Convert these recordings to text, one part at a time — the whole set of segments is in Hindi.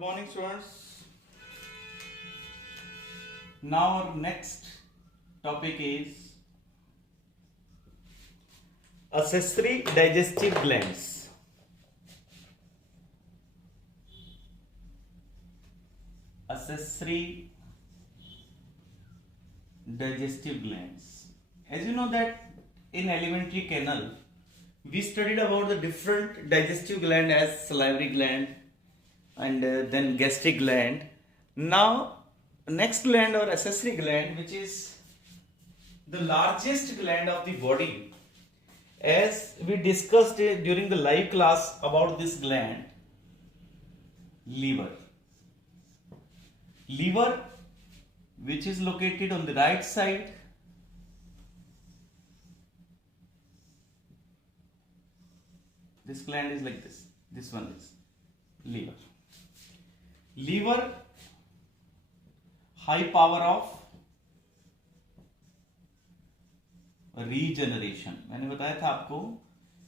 morning, students. Now our next topic is accessory digestive glands. Accessory digestive glands. As you know that in elementary canal we studied about the different digestive gland as salivary gland and then gastric gland. Now next gland or accessory gland, which is the largest gland of the body, as we discussed during the live class about this gland, liver. Liver, which is located on the right side, this gland is like this one is liver. Liver, high power of regeneration. मैंने बताया था आपको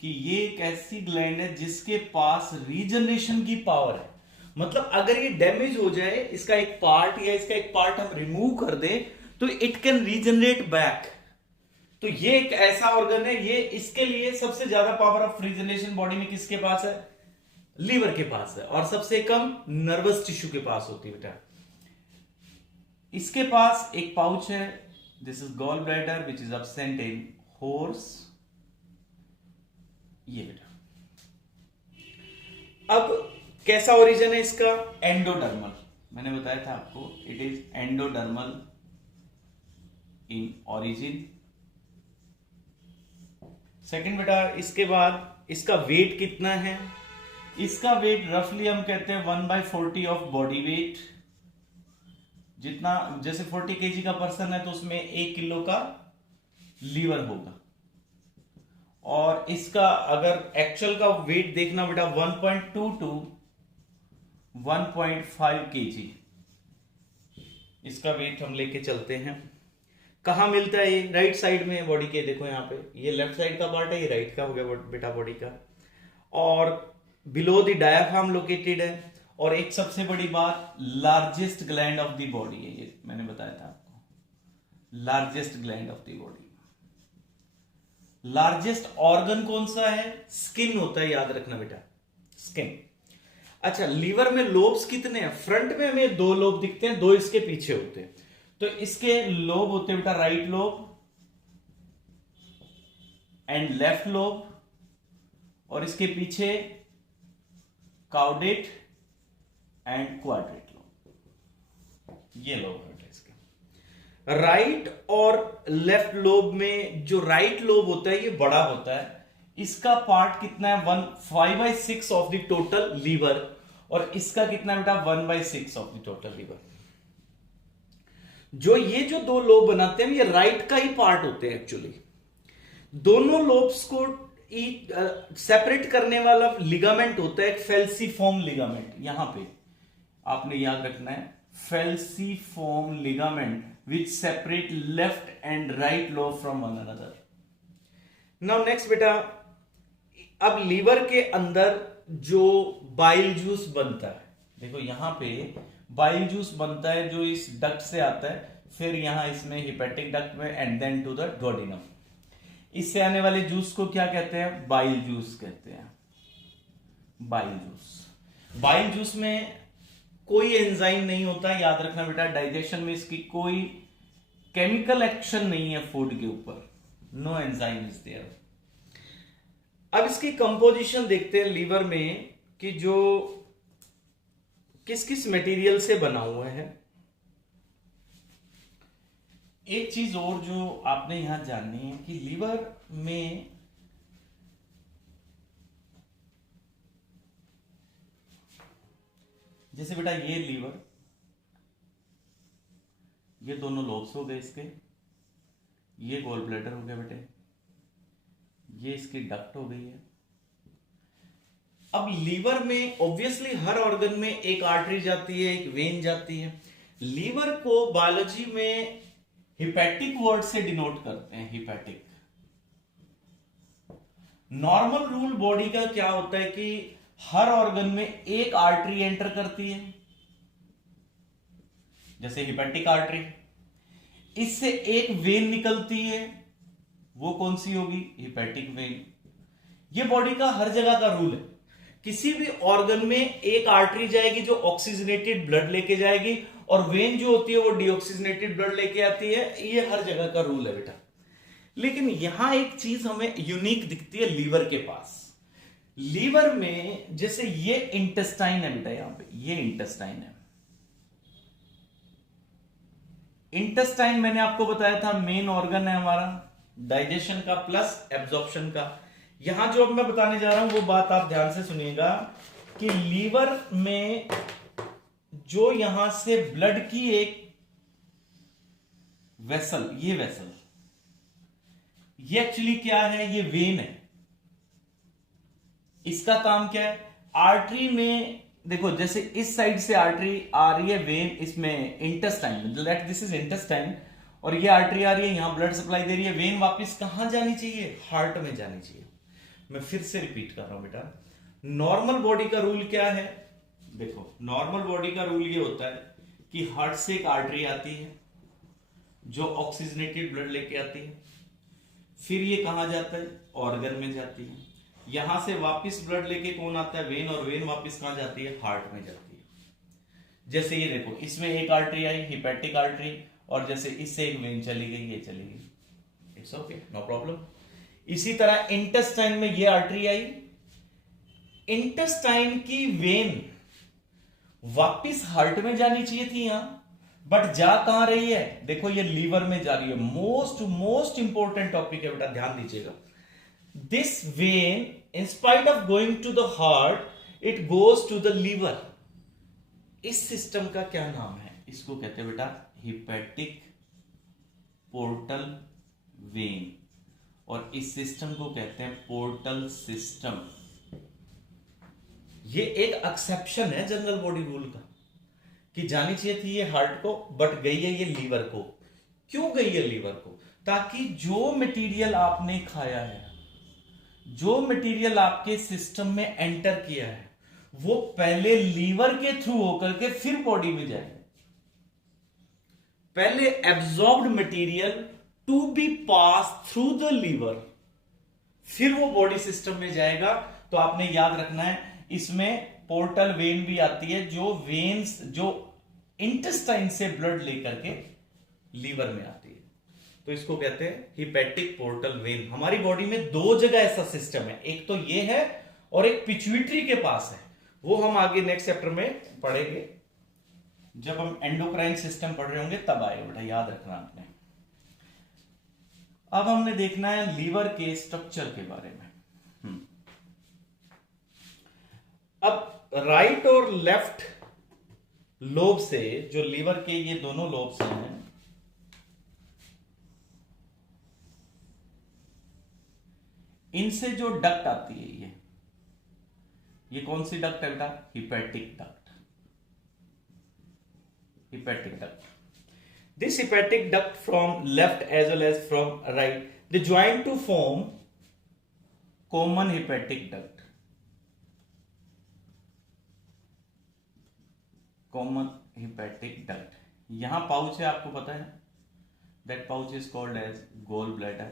कि ये एक ऐसी ग्लैंड है जिसके पास रीजनरेशन की पावर है. मतलब अगर ये डैमेज हो जाए, इसका एक पार्ट या इसका एक पार्ट हम रिमूव कर दें, तो इट कैन रीजनरेट बैक. तो ये एक ऐसा ऑर्गन है, ये इसके लिए सबसे ज्यादा पावर ऑफ रीजनरेशन बॉडी में किसके पास है? लीवर के पास है. और सबसे कम नर्वस टिश्यू के पास होती है बेटा. इसके पास एक पाउच है, this is gall bladder which is absent in horse. ये बेटा. अब कैसा ओरिजिन है इसका? एंडोडर्मल. मैंने बताया था आपको it is endodermal in origin. Second बेटा, इसके बाद इसका वेट कितना है? इसका वेट रफली हम कहते हैं 1/40 ऑफ बॉडी वेट. जितना जैसे 40 kg का पर्सन है तो उसमें 1 किलो का लीवर होगा. और इसका अगर एक्चुअल का वेट देखना बेटा 1.2 to 1.5 kg इसका वेट हम लेके चलते हैं. कहां मिलता है ये? राइट साइड में बॉडी के. देखो यहां पे ये लेफ्ट साइड का पार्ट है, ये राइट का हो गया बेटा बॉडी का. और बिलो द डायाफ्राम लोकेटेड है. और एक सबसे बड़ी बात, largest gland of the body है ये. मैंने बताया था आपको largest gland of the body. Largest organ कौन सा है? स्किन होता है, याद रखना बेटा, स्किन. अच्छा, लीवर में लोब्स कितने हैं? फ्रंट में हमें 2 लोब दिखते हैं, 2 इसके पीछे होते हैं. तो इसके लोब होते हैं बेटा right lobe and left lobe. और इसके पीछे काउडेट एंड क्वाड्रेट लोब. ये लोब है इसके. राइट और लेफ्ट लोब में जो राइट लोब होता है ये बड़ा होता है. इसका पार्ट कितना है? 5/6 ऑफ द टोटल लीवर. और इसका कितना है बेटा? 1/6 ऑफ द टोटल लीवर. जो ये जो 2 लोब बनाते हैं ये राइट का ही पार्ट होते हैं एक्चुअली. दोनों लोब्स को सेपरेट करने वाला लिगामेंट होता है एक फेल्सीफॉर्म लिगामेंट. यहां पे आपने याद रखना है, falciform ligament which separate left and right lobe from one another. Now next बेटा, अब लीवर के अंदर जो बाइल जूस बनता है, देखो यहां पे बाइल जूस बनता है जो इस डक्ट से आता है, फिर यहां इसमें हिपेटिक डक्ट में and then to the duodenum. इससे आने वाले जूस को क्या कहते हैं? बाइल जूस कहते हैं. Bile juice. बाइल जूस में कोई एंजाइम नहीं होता, याद रखना बेटा. डाइजेशन में इसकी कोई केमिकल एक्शन नहीं है फूड के ऊपर. No enzyme is there. अब इसकी कंपोजिशन देखते हैं लीवर में कि जो किस किस मटेरियल से बना हुआ है. एक चीज और जो आपने यहां जाननी है कि लीवर में जैसे बेटा ये लीवर, ये दोनों लोब्स हो गए इसके, ये गॉल ब्लैडर हो गया बेटे, ये इसकी डक्ट हो गई है. अब लीवर में ऑब्वियसली हर ऑर्गन में एक आर्टरी जाती है, एक वेन जाती है. लीवर को बायोलॉजी में हिपैटिक वर्ड से डिनोट करते हैं, हिपैटिक. नॉर्मल रूल बॉडी का क्या होता है कि हर ऑर्गन में एक आर्टरी एंटर करती है, जैसे हिपैटिक आर्टरी। इससे एक वेन निकलती है, वो कौन सी होगी? Hepatic vein. ये बॉडी का हर जगह का रूल है। किसी भी ऑर्गन में एक आर्टरी जाएगी जो ऑक्सीजनेटेड ब्लड लेके जाएगी, और वेन जो होती है वो डीऑक्सीजनेटेड ब्लड लेके आती है। ये हर जगह का रूल है बेटा। लेकिन यहां एक चीज हमें यूनिक दिखती है लीवर के पास। लीवर में जैसे ये इंटेस्टाइन है बेटा, यहां पे ये इंटेस्टाइन है। इंटेस्टाइन मैंने आपको बताया था मेन ऑर्गन है हमारा डाइजेशन का प्लस एब्जॉर्प्शन का। यहां जो अब मैं बताने जा रहा हूं वो बात आप ध्यान से सुनिएगा कि लीवर में जो यहां से ब्लड की एक वेसल, ये वेसल, ये एक्चुअली क्या है? ये वेन है। इसका काम क्या है? आर्टरी में देखो, जैसे इस साइड से आर्टरी आ रही है, वेन इसमें intestine, let this is intestine, और ये आर्टरी आ रही है, यहां ब्लड सप्लाई दे रही है। वेन वापस कहां जानी चाहिए? हार्ट में जानी चाहिए। मैं फिर से रिपीट कर रहा हूं बेटा, नॉर्मल बॉडी का रूल क्या है? देखो, नॉर्मल बॉडी का रूल ये होता है कि हार्ट से एक आर्टरी आती है जो ऑक्सीजनेटेड ब्लड लेके आती है, फिर ये कहां जाता है? ऑर्गन में जाती है। यहां से वापस ब्लड लेके कौन आता है? वेन, और वेन वापस कहां जाती है? हार्ट में जाती है। जैसे ये देखो, इसमें एक आर्टरी आई, हिपैटिक आर्टरी, और जैसे इससे एक वेन चली गई, ये चली गई, इट्स ओके, नो प्रॉब्लम। इसी तरह इंटेस्टाइन में ये आर्टरी आई, इंटेस्टाइन की वेन वापिस हार्ट में जानी चाहिए थी यहां, बट जा कहां रही है? देखो, ये लीवर में जा रही है। मोस्ट इंपॉर्टेंट टॉपिक है बेटा, ध्यान दीजिएगा। This vein in spite of going to the heart it goes to the liver. इस सिस्टम का क्या नाम है? इसको कहते हैं बेटा हिपैटिक पोर्टल वेन, और इस सिस्टम को कहते हैं पोर्टल सिस्टम। ये एक एक्सेप्शन है जनरल बॉडी रूल का कि जानी चाहिए थी ये हार्ट को, बट गई है ये लीवर को। क्यों गई है लीवर को? ताकि जो मटेरियल आपने खाया है, जो मटेरियल आपके सिस्टम में एंटर किया है, वो पहले लीवर के थ्रू होकर के फिर बॉडी में जाए। पहले absorbed material to be pass through the liver, फिर वो बॉडी सिस्टम में जाएगा। तो आपने याद रखना है, इसमें पोर्टल वेन भी आती है, जो वेन्स जो इंटेस्टाइन से ब्लड लेकर के लीवर में आती है। तो इसको कहते हैं हिपैटिक पोर्टल वेन। हमारी बॉडी में दो जगह ऐसा सिस्टम है, एक तो ये है और एक पिट्यूटरी के पास है। वो हम आगे नेक्स्ट चैप्टर में पढ़ेंगे, जब हम एंडोक्राइन सिस्टम पढ़ रहे होंगे तब आएगा बेटा, याद रखना आपने। अब हमने देखना है लीवर के स्ट्रक्चर के बारे में। अब राइट और लेफ्ट लोब से, जो लीवर के ये दोनों लोब्स हैं, इनसे जो डक्ट आती है, ये कौन सी डक्ट है बेटा? Hepatic duct. Hepatic duct, this hepatic duct from left as well as from right, they join to form common hepatic duct. Common hepatic duct. यहां पाउच है, आपको पता है, that pouch is called as gall bladder.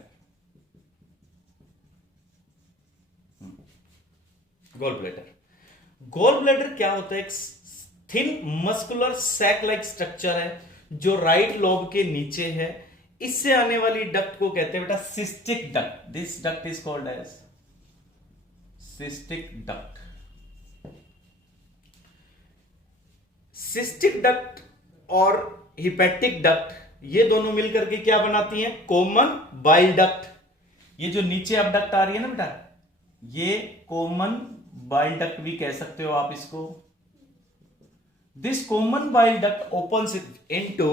Gall bladder. Gall bladder क्या होता है? एक thin muscular sac like structure है जो राइट लोब के नीचे है। इससे आने वाली डक्ट को कहते हैं बेटा cystic duct. This duct is called as cystic duct. Cystic duct और हिपैटिक डक्ट ये दोनों मिलकर के क्या बनाती हैं? Common bile duct. ये जो नीचे अब डक्ट आ रही है ना बेटा, ये कॉमन बाइल डक्ट भी कह सकते हो आप इसको। This common bile duct opens into,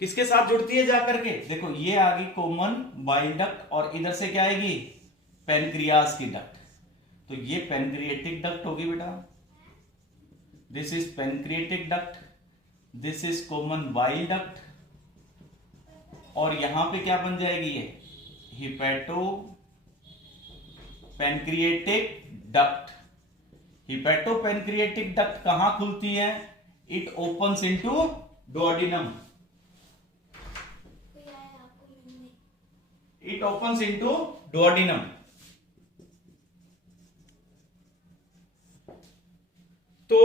किसके साथ जुड़ती है जाकर के? देखो, ये आ गई कॉमन बाइल डक्ट, और इधर से क्या आएगी? पेनक्रियास की डक्ट। तो ये पेनक्रिएटिक डक्ट होगी बेटा। This is pancreatic duct, this is common bile duct, और यहां पे क्या बन जाएगी? ये हिपैटो पेनक्रिएटिक डक्ट। हिपैटोपेनक्रिएटिक डक्ट कहां खुलती है? It opens into duodenum. It opens into duodenum. तो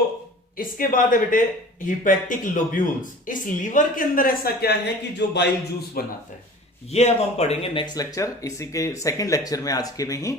इसके बाद है बेटे हिपैटिक लोब्यूल्स। इस लीवर के अंदर ऐसा क्या है कि जो बाइल जूस बनाता है, ये अब हम पढ़ेंगे नेक्स्ट लेक्चर, इसी के सेकंड लेक्चर में आज के में ही